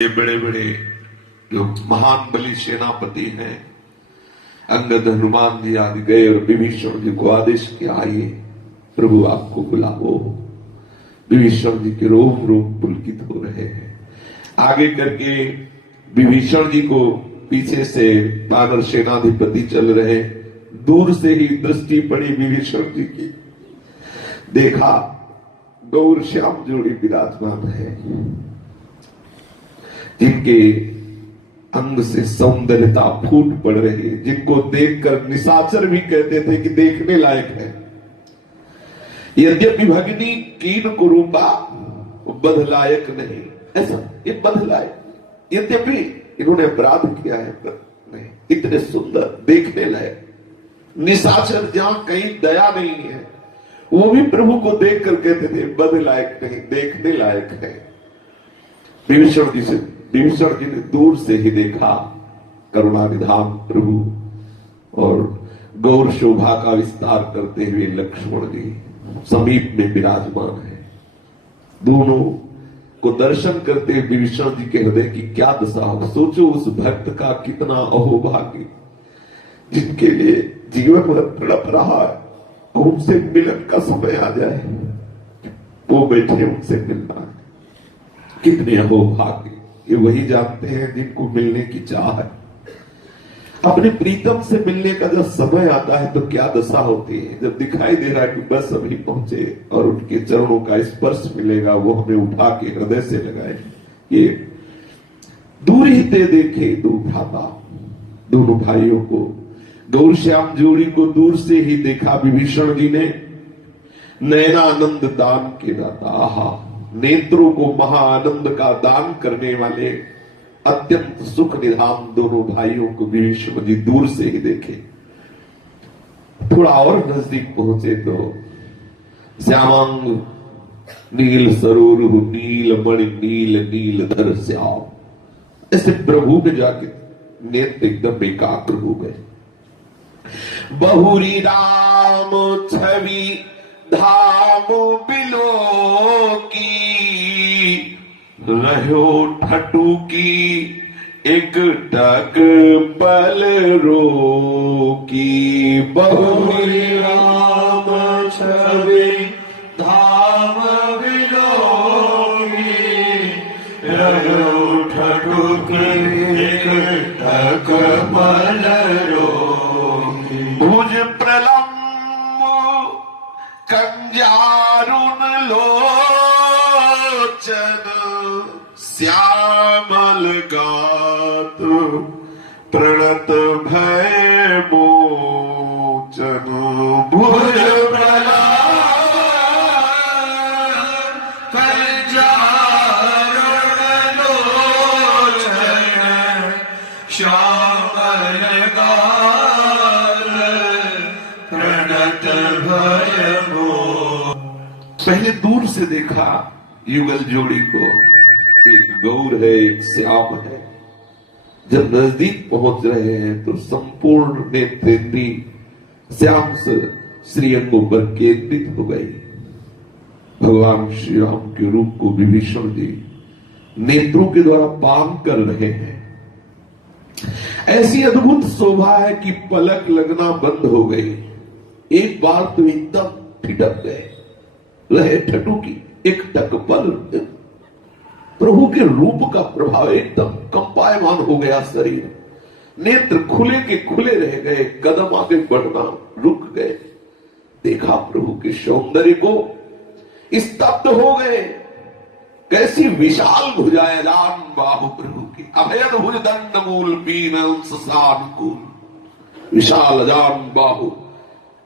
ये बड़े बड़े जो महान बलि सेनापति हैं, अंगद, हनुमान जी आदि गए और विभीषण जी को आदेश किया, आइए प्रभु आपको बुलाओ। विभीषण जी के रोम रोम पुलकित हो रहे हैं। आगे करके विभीषण जी को पीछे से वानर सेनाधिपति चल रहे, दूर से ही दृष्टि पड़ी विभीषण जी की, देखा गौर श्याम जोड़ी विराजमान है, जिनके अंग से सौंदर्यता फूट पड़ रही है, जिनको देखकर निशाचर भी कहते थे कि देखने लायक है। यद्यपि भगिनी कीन कुरूपा, बध लायक नहीं, ऐसा ये बध लायक, यद्यपि इन्होंने अपराध किया है पर नहीं, इतने सुंदर देखने लायक। निशाचर जहां कहीं दया नहीं है, वो भी प्रभु को देख कर कहते थे बध लायक नहीं, देखने लायक है। विभीषण जी ने दूर से ही देखा करुणानिधान प्रभु, और गौर शोभा का विस्तार करते हुए लक्ष्मण जी समीप में विराजमान है। दोनों को दर्शन करते हुए विभीषण जी के हृदय की क्या दशा हो। सोचो उस भक्त का कितना अहोभाग्य, जिनके लिए जीवन भर तड़प रहा है, और उनसे मिलन का समय आ जाए, वो बैठे उनसे मिलना है। कितने अहोभाग्य, ये वही जानते हैं जिनको मिलने की चाह है। अपने प्रीतम से मिलने का जब समय आता है तो क्या दशा होती है, जब दिखाई दे रहा है कि बस अभी पहुंचे और उनके चरणों का स्पर्श मिलेगा, वो हमें उठा के हृदय से लगाए। ये दूर ही ते देखे दो भ्राता, दोनों भाइयों को, गौर श्याम जोड़ी को दूर से ही देखा विभीषण जी ने। नयनानंद दान के दाता, आहा, नेत्रों को महाआनंद का दान करने वाले अत्यंत सुख निधान दोनों भाइयों को विभीषण जी दूर से ही देखे। थोड़ा और नजदीक पहुंचे तो श्यामांग नील सरोर नील मणि नील नीलधर श्याम, ऐसे प्रभु में जाके नेत्र एकदम एकाग्र हो गए। बहुरी राम छवि धाम बिलो की, रहो ठटू की एक टक पल रो की। बहुरी राम छवि धाम बिलो की, रहो ठटू की एक टक पल रो की। भुज प्रलम्ब कंजारुन लोचन, श्यामल गात प्रणत भय मोचन। भुज प्रलम्ब कंजारुन लोचन, श्यामल गात प्रणत भय। पहले दूर से देखा युगल जोड़ी को, एक गौर है एक श्याम है। जब नजदीक पहुंच रहे हैं तो संपूर्ण नेत्रेंद्री श्याम से श्री अंगों पर केंद्रित हो गई। भगवान श्री राम के रूप को विभीषण जी नेत्रों के द्वारा पान कर रहे हैं। ऐसी अद्भुत शोभा है कि पलक लगना बंद हो गई। एक बार तो एकदम ठिठक गए, रहे ठटू की एक टक पल। प्रभु के रूप का प्रभाव एकदम कंपायमान हो गया शरीर, नेत्र खुले के खुले रह गए, कदम आगे बढ़ना रुक गए। देखा प्रभु के सौंदर्य को, स्तब्ध हो गए। कैसी विशाल भुजाएं, राम बाहु प्रभु की, अभयद भुज दंड मूल पीन सानुकूल। विशाल जान बाहु,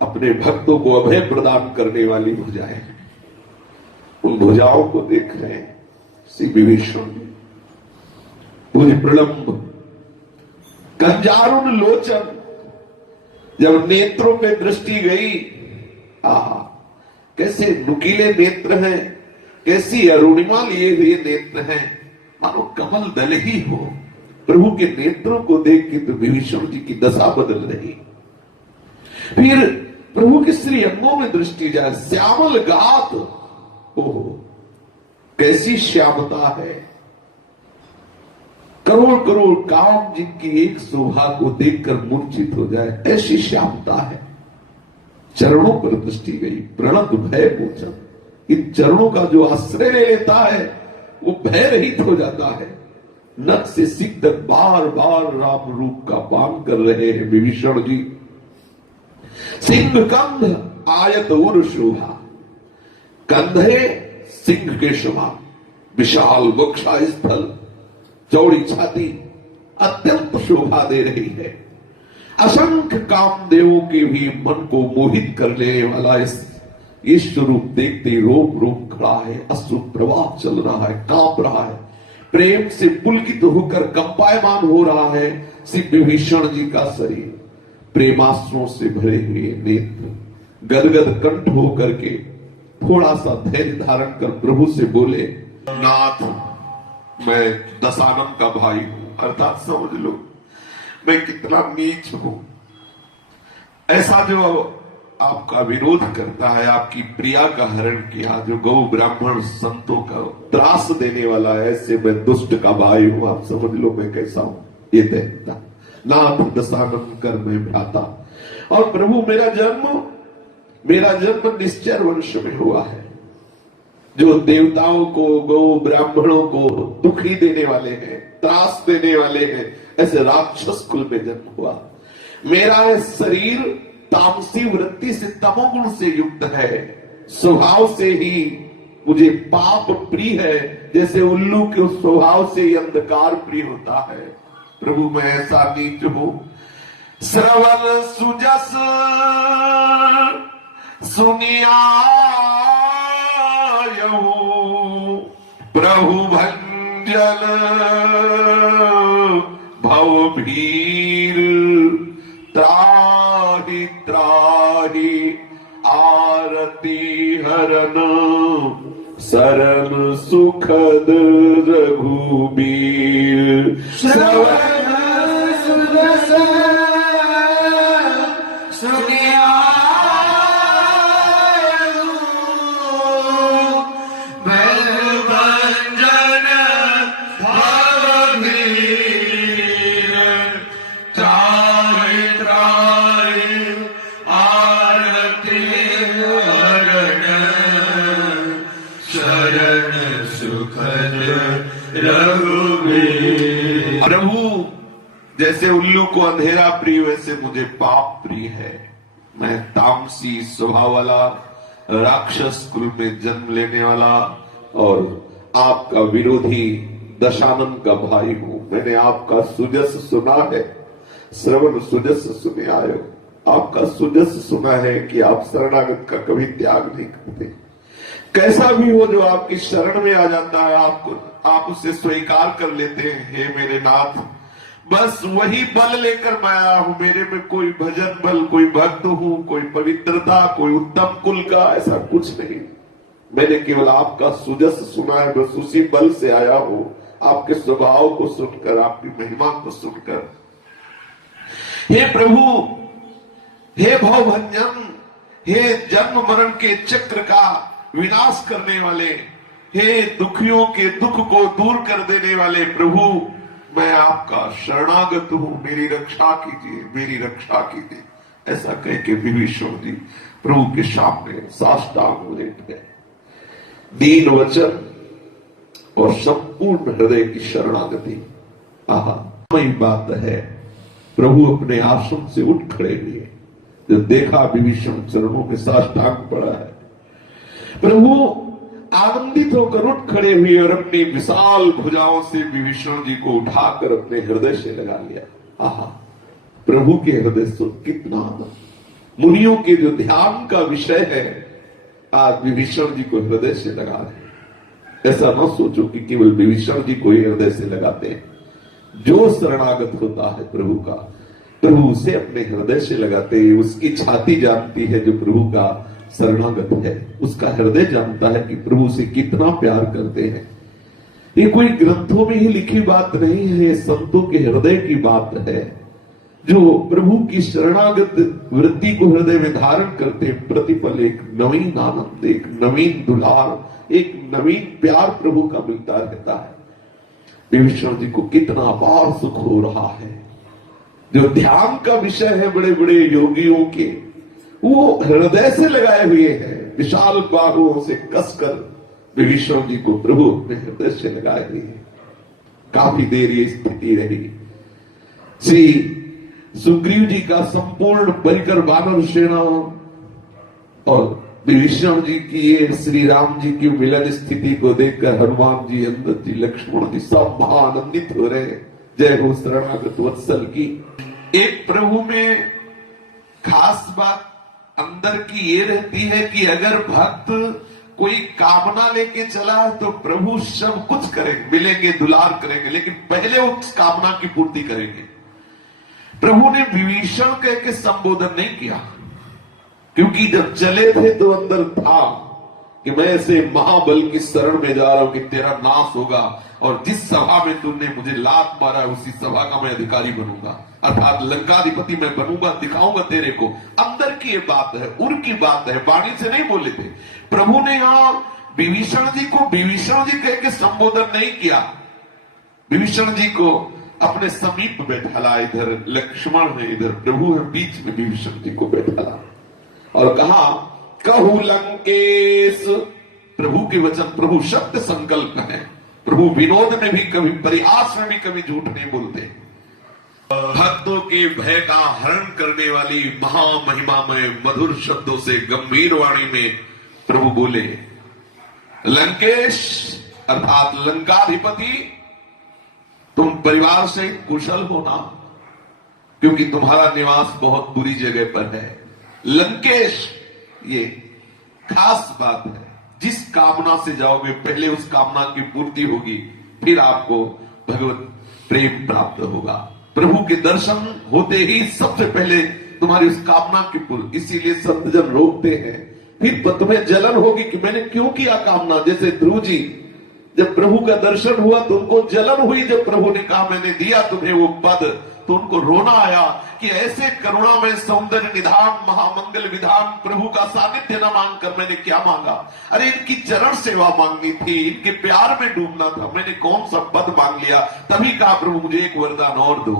अपने भक्तों को अभय प्रदान करने वाली भुजाएं। उन भुजाओं को देख रहे हैं श्री विभीषण। भुज प्रलम्ब कंजारुन लोचन, जब नेत्रों पे दृष्टि गई, आहा, कैसे नुकीले नेत्र हैं, कैसी अरुणिमा लिए हुए नेत्र हैं, मानो कमल दल ही हो। प्रभु के नेत्रों को देख के तो विभीषण जी की दशा बदल रही। फिर प्रभु के श्री अंगों में दृष्टि जाए, श्यामल गात, ओहो कैसी श्यामता है। करोड़ करोड़ काम जिनकी एक शोभा को देखकर मूर्छित हो जाए, ऐसी श्यामता है। चरणों पर दृष्टि गई, प्रणत भय मोचन। इन चरणों का जो आश्रय ले लेता है वो भय रहित हो जाता है। नख से सिख तक बार बार राम रूप का पान कर रहे हैं विभीषण जी। सिंह कंध आयत और शोभा, कंधे सिंह के समान, विशाल वक्षा स्थल, चौड़ी छाती अत्यंत शोभा दे रही है। असंख्य कामदेवों के भी मन को मोहित करने वाला इस स्वरूप देखते रोम रोम खड़ा है, अश्रु प्रवाह चल रहा है, कांप रहा है, प्रेम से पुलकित होकर कंपायमान हो रहा है श्री विभीषण जी का शरीर। प्रेमाश्रुओं से भरे हुए नेत्र, गदगद कंठ होकर के थोड़ा सा धैर्य धारण कर प्रभु से बोले, नाथ मैं दशानन का भाई हूं, अर्थात समझ लो मैं कितना नीच हूं। ऐसा जो आपका विरोध करता है, आपकी प्रिया का हरण किया, जो गौ ब्राह्मण संतों का त्रास देने वाला है, ऐसे मैं दुष्ट का भाई हूं। आप समझ लो मैं कैसा हूं। ये दैत्य नाथ दशानन कर मैं भ्राता। और प्रभु मेरा जन्म निश्चर वंश में हुआ है, जो देवताओं को, गौ ब्राह्मणों को दुखी देने वाले हैं, त्रास देने वाले हैं, ऐसे राक्षस कुल में जन्म हुआ। मेरा शरीर तामसी वृत्ति से, तमोगुण से युक्त है। स्वभाव से ही मुझे पाप प्रिय है, जैसे उल्लू के स्वभाव से ही अंधकार प्रिय होता है। प्रभु मैं ऐसा नीच हूं। श्रवण सुजस सुनिया प्रभु भंजन भवभीर त्राहि त्राहि आरती हरन शरण सुखद रघुबीर। श्रवण सुरस सुनिया प्रभु जैसे उल्लू को अंधेरा प्रिय, वैसे मुझे पाप प्रिय है। मैं तामसी स्वभाव वाला, राक्षस कुल में जन्म लेने वाला और आपका विरोधी दशानन का भाई हूं। मैंने आपका सुजस सुना है, श्रवण सुजस सुने आयो। आपका सुजस सुना है कि आप शरणागत का कभी त्याग नहीं करते। कैसा भी हो जो आपकी शरण में आ जाता है, आप उसे स्वीकार कर लेते हैं। हे मेरे नाथ, बस वही बल लेकर मैं आया हूं। मेरे में कोई भजन बल, कोई भक्त हूं, कोई पवित्रता, कोई उत्तम कुल का ऐसा कुछ नहीं। मैंने केवल आपका सुजस सुना है, बस उसी बल से आया हूं। आपके स्वभाव को सुनकर, आपकी महिमा को सुनकर। हे प्रभु, हे भवभंजन, हे जन्म मरण के चक्र का विनाश करने वाले, हे दुखियों के दुख को दूर कर देने वाले प्रभु, मैं आपका शरणागत हूं। मेरी रक्षा कीजिए, मेरी रक्षा कीजिए। ऐसा कह के विभीषण जी प्रभु के सामने साष्टांग लेट गए। दीन वचन और संपूर्ण हृदय की शरणागति। आहा, वही बात है। प्रभु अपने आसन से उठ खड़े हुए, जब देखा विभीषण चरणों में साष्टांग पड़ा है, प्रभु आनंदित होकर उठ खड़े हुए और अपनी विशाल भुजाओं से विभीषण जी को उठाकर अपने हृदय से लगा लिया। आहा, प्रभु के हृदय से कितना आनंद। मुनियों के जो ध्यान का विषय है, आज विभीषण जी को हृदय से लगा रहे। ऐसा न सोचो कि केवल विभीषण जी को ही हृदय से लगाते हैं। जो शरणागत होता है प्रभु का, प्रभु उसे अपने हृदय से लगाते हैं। उसकी छाती जानती है जो प्रभु का शरणागत है, उसका हृदय जानता है कि प्रभु से कितना प्यार करते हैं। ये कोई ग्रंथों में ही लिखी बात नहीं है, ये संतों के हृदय की बात है, जो प्रभु की शरणागत वृत्ति को हृदय में धारण करते हैं। प्रतिपल एक नवीन आनंद, एक नवीन दुलार, एक नवीन प्यार प्रभु का मिलता रहता है। विभीषण जी को कितना अपार सुख हो रहा है। जो ध्यान का विषय है बड़े बड़े योगियों के, वो हृदय से लगाए हुए हैं, विशाल बाहुओं से कसकर विभीषण जी को प्रभु अपने हृदय से लगाए हुए हैं। काफी देर ये स्थिति रही। श्री सुग्रीव जी का संपूर्ण परिकर वानर सेना और विभीषण जी की ये श्री राम जी की मिलन स्थिति को देखकर हनुमान जी, अंगद जी, लक्ष्मण जी सब महाआनंदित हो रहे हैं। जय हो शरणागत वत्सल की। एक प्रभु में खास बात अंदर की ये रहती है कि अगर भक्त कोई कामना लेके चला है तो प्रभु सब कुछ करेंगे, मिलेंगे, दुलार करेंगे, लेकिन पहले उस कामना की पूर्ति करेंगे। प्रभु ने विभीषण कह के संबोधन नहीं किया, क्योंकि जब चले थे तो अंदर था कि मैं ऐसे महाबल की शरण में जा रहा हूं कि तेरा नाश होगा, और जिस सभा में तुमने मुझे लात मारा है उसी सभा का मैं अधिकारी बनूंगा, अर्थात लंकाधिपति मैं बनूंगा, दिखाऊंगा तेरे को। अंदर की ये बात है, उर की बात है, वाणी से नहीं बोले थे। प्रभु ने यहां विभीषण जी को विभीषण जी कह के संबोधन नहीं किया, विभीषण जी को अपने समीप बैठाला। इधर लक्ष्मण है, इधर प्रभु है, बीच में विभीषण जी को बैठाला और कहा, कहू लंकेश। प्रभु के वचन, प्रभु शब्द संकल्प है। प्रभु विनोद में भी कभी, परिहास में भी कभी झूठ नहीं बोलते। भक्तों के भय का हरण करने वाली महामहिमामय मधुर शब्दों से गंभीर वाणी में प्रभु बोले, लंकेश अर्थात लंकाधिपति, तुम परिवार से कुशल हो ना, क्योंकि तुम्हारा निवास बहुत बुरी जगह पर है। लंकेश, ये खास बात है। जिस कामना से जाओगे पहले उस कामना की पूर्ति होगी, फिर आपको भगवत प्रेम प्राप्त होगा। प्रभु के दर्शन होते ही सबसे पहले तुम्हारी उस कामना की पूर्ति। इसीलिए संतजन रोकते हैं, फिर तुम्हें जलन होगी कि मैंने क्यों किया कामना। जैसे ध्रुव जी, जब प्रभु का दर्शन हुआ तो उनको जलन हुई, जब प्रभु ने कहा मैंने दिया तुम्हें वो पद, तो उनको रोना आया कि ऐसे करुणा में सौंदर्य निधान महामंगल विधान प्रभु का सानिध्य न मांगकर मैंने क्या मांगा। अरे इनकी चरण सेवा मांगनी थी, इनके प्यार में डूबना था, मैंने कौन सा पद मांग लिया। तभी कहा प्रभु मुझे एक वरदान और दो।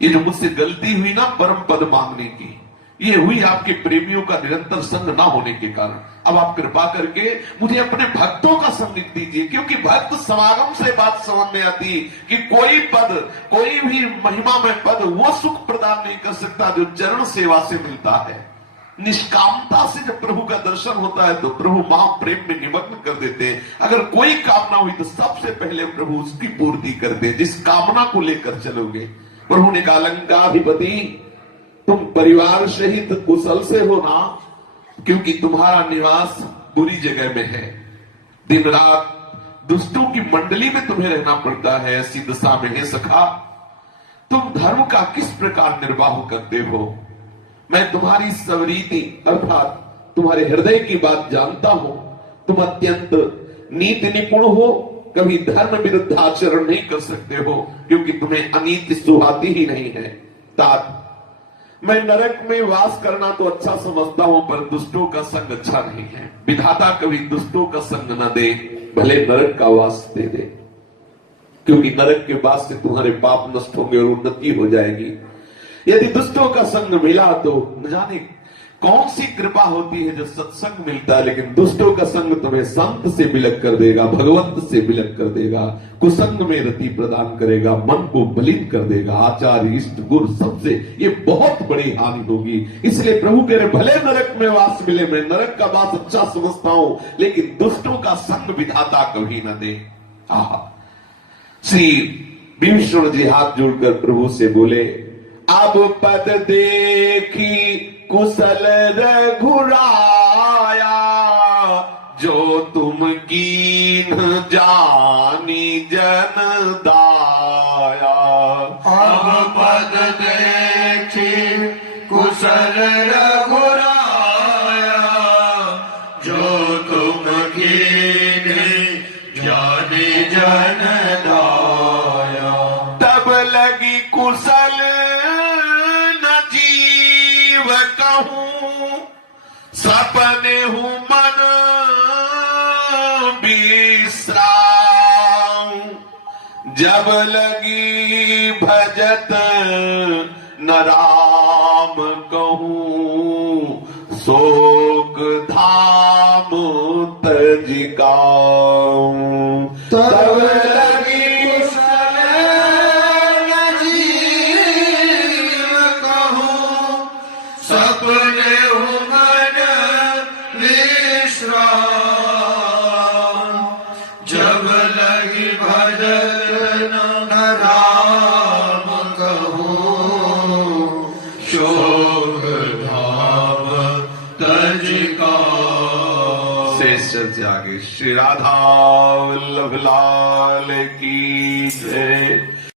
ये जो मुझसे गलती हुई ना परम पद मांगने की, ये हुई आपके प्रेमियों का निरंतर संग ना होने के कारण। अब आप कृपा करके मुझे अपने भक्तों का संग दीजिए, क्योंकि भक्त समागम से बात समझ में आती कि कोई पद, कोई भी महिमा में पद वो सुख प्रदान नहीं कर सकता जो चरण सेवा से मिलता है। निष्कामता से जब प्रभु का दर्शन होता है तो प्रभु महाप्रेम में निमग्न कर देते हैं। अगर कोई कामना हुई तो सबसे पहले प्रभु उसकी पूर्ति करते हैं, जिस कामना को लेकर चलोगे। प्रभु ने कहा, लंकाधिपति तुम परिवार सहित कुशल से हो ना, क्योंकि तुम्हारा निवास बुरी जगह में है। दिन रात दुष्टों की मंडली में तुम्हें रहना पड़ता है। ऐसी दशा में है सखा, तुम धर्म का किस प्रकार निर्वाह करते हो। मैं तुम्हारी सवरीति अर्थात तुम्हारे हृदय की बात जानता हूं। तुम अत्यंत नीति निपुण हो, कभी धर्म विरुद्ध आचरण नहीं कर सकते हो, क्योंकि तुम्हें अनीति सुहाती ही नहीं है। तात मैं नरक में वास करना तो अच्छा समझता हूं, पर दुष्टों का संग अच्छा नहीं है। विधाता कभी दुष्टों का संग न दे, भले नरक का वास दे दे, क्योंकि नरक के वास से तुम्हारे पाप नष्ट होंगे और उन्नति हो जाएगी। यदि दुष्टों का संग मिला तो न जाने कौन सी कृपा होती है जो सत्संग मिलता है, लेकिन दुष्टों का संग तुम्हें संत से विलग कर देगा, भगवंत से विलग कर देगा, कुसंग में रति प्रदान करेगा, मन को बलित कर देगा, आचार्य इष्ट गुरु सबसे ये बहुत बड़ी हानि होगी। इसलिए प्रभु कह रहे, भले नरक में वास मिले, मैं नरक का वास अच्छा समझता हूं, लेकिन दुष्टों का संग विधाता कभी न दे। श्री विभीषण जी हाथ जोड़कर प्रभु से बोले, अब पद देखी कुशल रघुराया, जो तुम कीन जानी जन दाया। अब पद देखी कुशल रघुराया, जो तुम कीन जानी जन दाया। तब लगी कुशल कहूं, सपने हूं मन विश्राम। जब लगी भजत न राम कहूँ, शोक धाम तजिकाऊं। तब लगी कुशल न जीव कहूँ, सपने मन विश्राम। जब लगी भजन न राम कहूँ, शोक धाम तजिका। शेष से आगे श्री राधा वल्लभ लाल की जय।